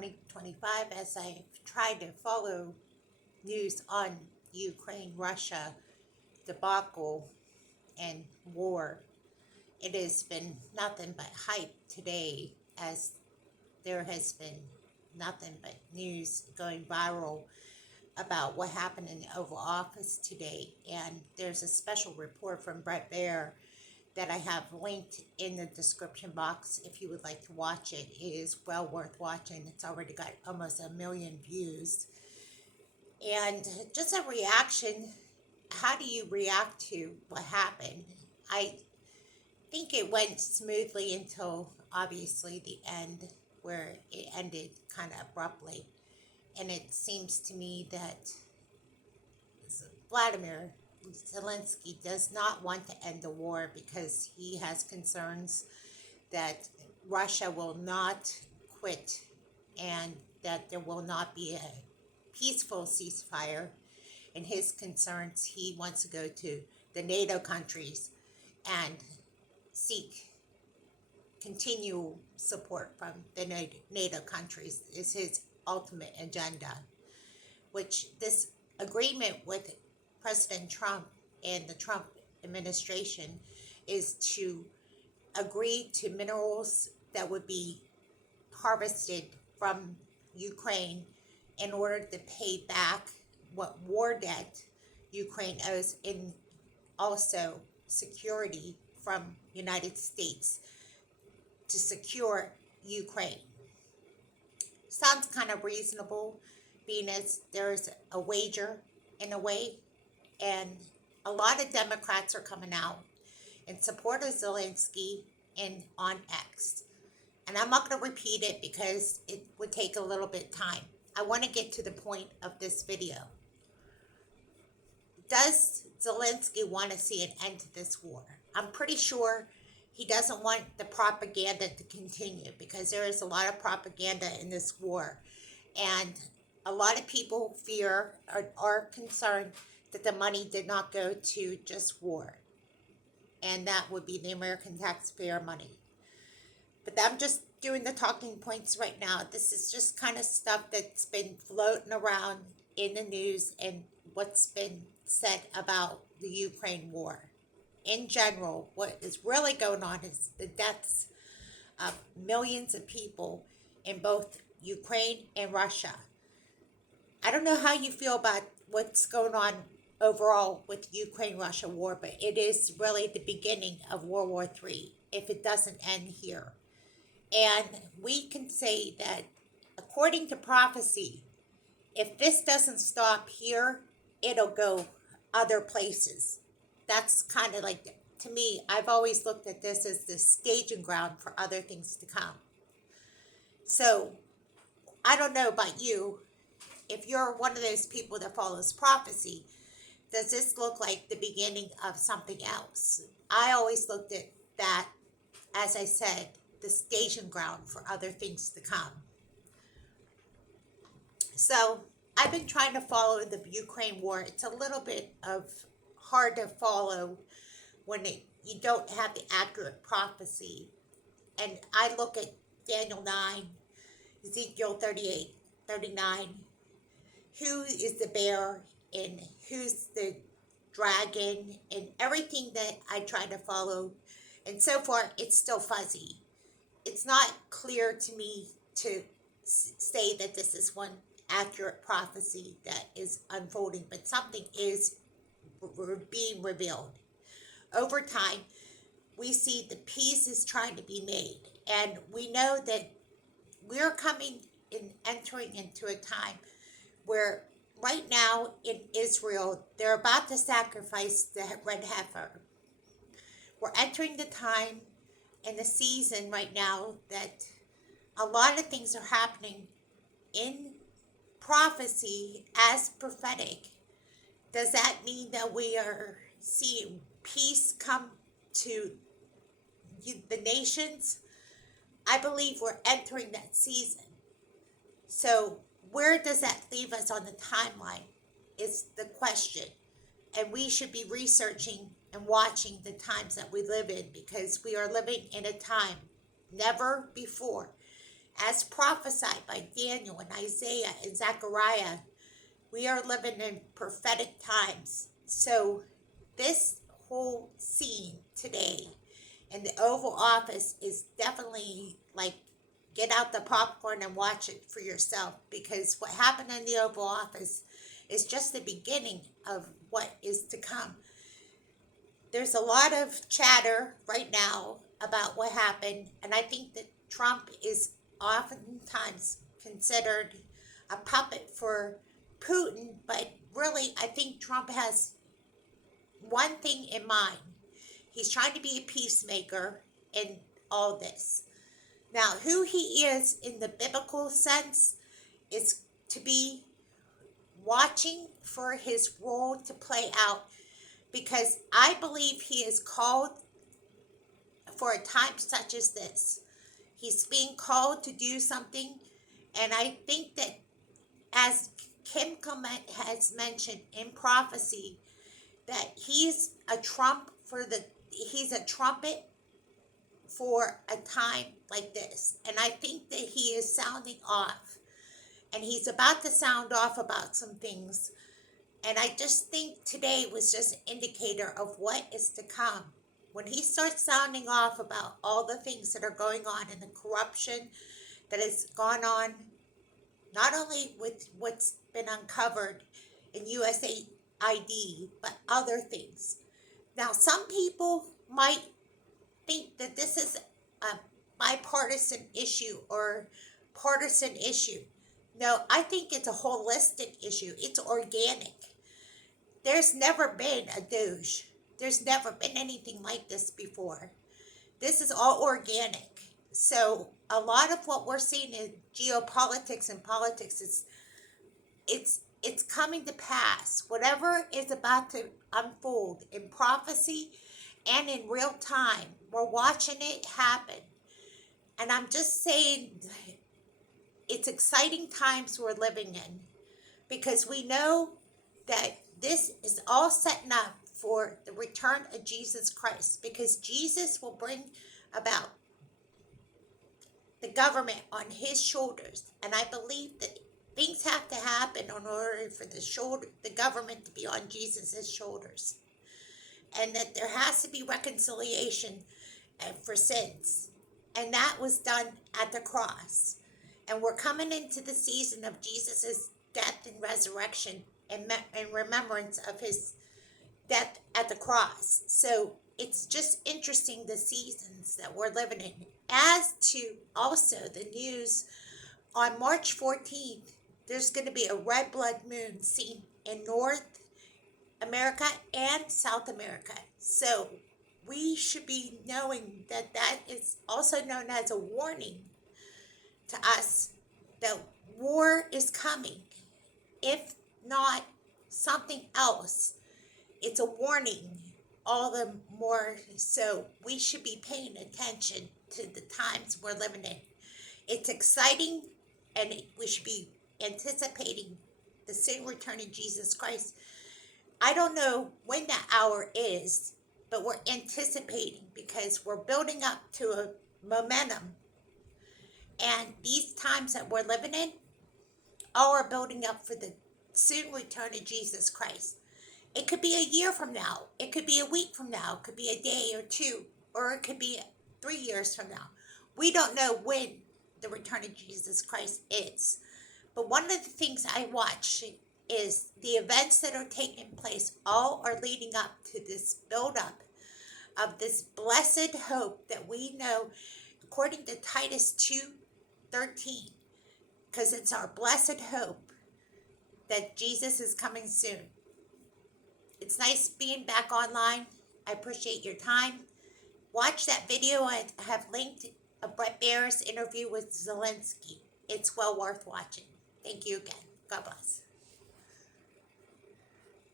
2025 as I tried to follow news on Ukraine-Russia debacle and war. It has been nothing but hype today, as there has been nothing but news going viral about what happened in the Oval Office today. And there's a special report from Brett Baer that I have linked in the description box if you would like to watch it. It is well worth watching. It's already got almost 1 million views. And just a reaction, how do you react to what happened? I think it went smoothly until obviously the end, where it ended kind of abruptly. And it seems to me that Vladimir Zelenskyy does not want to end the war because he has concerns that Russia will not quit and that there will not be a peaceful ceasefire. In his concerns, he wants to go to the NATO countries and seek continual support from the NATO countries is his ultimate agenda, which this agreement with President Trump and the Trump administration is to agree to minerals that would be harvested from Ukraine in order to pay back what war debt Ukraine owes, and also security from United States to secure Ukraine. Sounds kind of reasonable, being as there's a wager in a way, and a lot of Democrats are coming out in support of Zelenskyy and on X. And I'm not going to repeat it because it would take a little bit of time. I want to get to the point of this video. Does Zelenskyy want to see an end to this war? I'm pretty sure he doesn't want the propaganda to continue, because there is a lot of propaganda in this war. And a lot of people fear or are concerned that the money did not go to just war. And that would be the American taxpayer money. But I'm just doing the talking points right now. This is just kind of stuff that's been floating around in the news and what's been said about the Ukraine war. In general, what is really going on is the deaths of millions of people in both Ukraine and Russia. I don't know how you feel about what's going on overall with Ukraine-Russia war, but it is really the beginning of World War III if it doesn't end here. And we can say that according to prophecy, if this doesn't stop here, it'll go other places. That's kind of like, to me, I've always looked at this as the staging ground for other things to come. So I don't know about you. If you're one of those people that follows prophecy, does this look like the beginning of something else? I always looked at that, as I said, the staging ground for other things to come. So I've been trying to follow the Ukraine war. It's a little bit of hard to follow when you don't have the accurate prophecy. And I look at Daniel 9, Ezekiel 38, 39. Who is the bear and who's the dragon, and everything that I try to follow. And so far, it's still fuzzy. It's not clear to me to say that this is one accurate prophecy that is unfolding, but something is being revealed. Over time, we see the peace is trying to be made, and we know that we're entering into a time where right now in Israel, they're about to sacrifice the red heifer. We're entering the time and the season right now that a lot of things are happening in prophecy as prophetic. Does that mean that we are seeing peace come to the nations? I believe we're entering that season. So where does that leave us on the timeline is the question. And we should be researching and watching the times that we live in, because we are living in a time never before as prophesied by Daniel and Isaiah and Zechariah, we are living in prophetic times. So this whole scene today in the Oval Office is definitely like, get out the popcorn and watch it for yourself, because what happened in the Oval Office is just the beginning of what is to come. There's a lot of chatter right now about what happened, and I think that Trump is oftentimes considered a puppet for Putin, but really, I think Trump has one thing in mind. He's trying to be a peacemaker in all this. Now, who he is in the biblical sense is to be watching for his role to play out, because I believe he is called for a time such as this. He's being called to do something, and I think that, as Kim Clement has mentioned in prophecy, that he's a trumpet for a time like this. And I think that he is sounding off, and he's about to sound off about some things. And I just think today was just an indicator of what is to come. When he starts sounding off about all the things that are going on and the corruption that has gone on, not only with what's been uncovered in USAID, but other things. Now, some people might think that this is a bipartisan issue or partisan issue. No, I think it's a holistic issue. It's organic. There's never been a Doge. There's never been anything like this before. This is all organic. So a lot of what we're seeing in geopolitics and politics is it's coming to pass. Whatever is about to unfold in prophecy and in real time, we're watching it happen. And I'm just saying, it's exciting times we're living in, because we know that this is all setting up for the return of Jesus Christ, because Jesus will bring about the government on his shoulders. And I believe that things have to happen in order for the government to be on Jesus' shoulders. And that there has to be reconciliation for sins. And that was done at the cross. And we're coming into the season of Jesus' death and resurrection in remembrance of his death at the cross. So it's just interesting, the seasons that we're living in. As to also the news, on March 14th, there's going to be a red blood moon seen in North America and South America. So we should be knowing that that is also known as a warning to us that war is coming. If not something else, it's a warning all the more. So we should be paying attention to the times we're living in. It's exciting, and we should be anticipating the soon return of Jesus Christ. I don't know when that hour is, but we're anticipating, because we're building up to a momentum. And these times that we're living in all are building up for the soon return of Jesus Christ. It could be a year from now. It could be a week from now. It could be a day or two, or it could be 3 years from now. We don't know when the return of Jesus Christ is. But one of the things I watch is the events that are taking place all are leading up to this buildup of this blessed hope that we know, according to Titus 2:13, because it's our blessed hope that Jesus is coming soon. It's nice being back online. I appreciate your time. Watch that video I have linked, a Brett Baer's interview with Zelenskyy. It's well worth watching. Thank you again. God bless.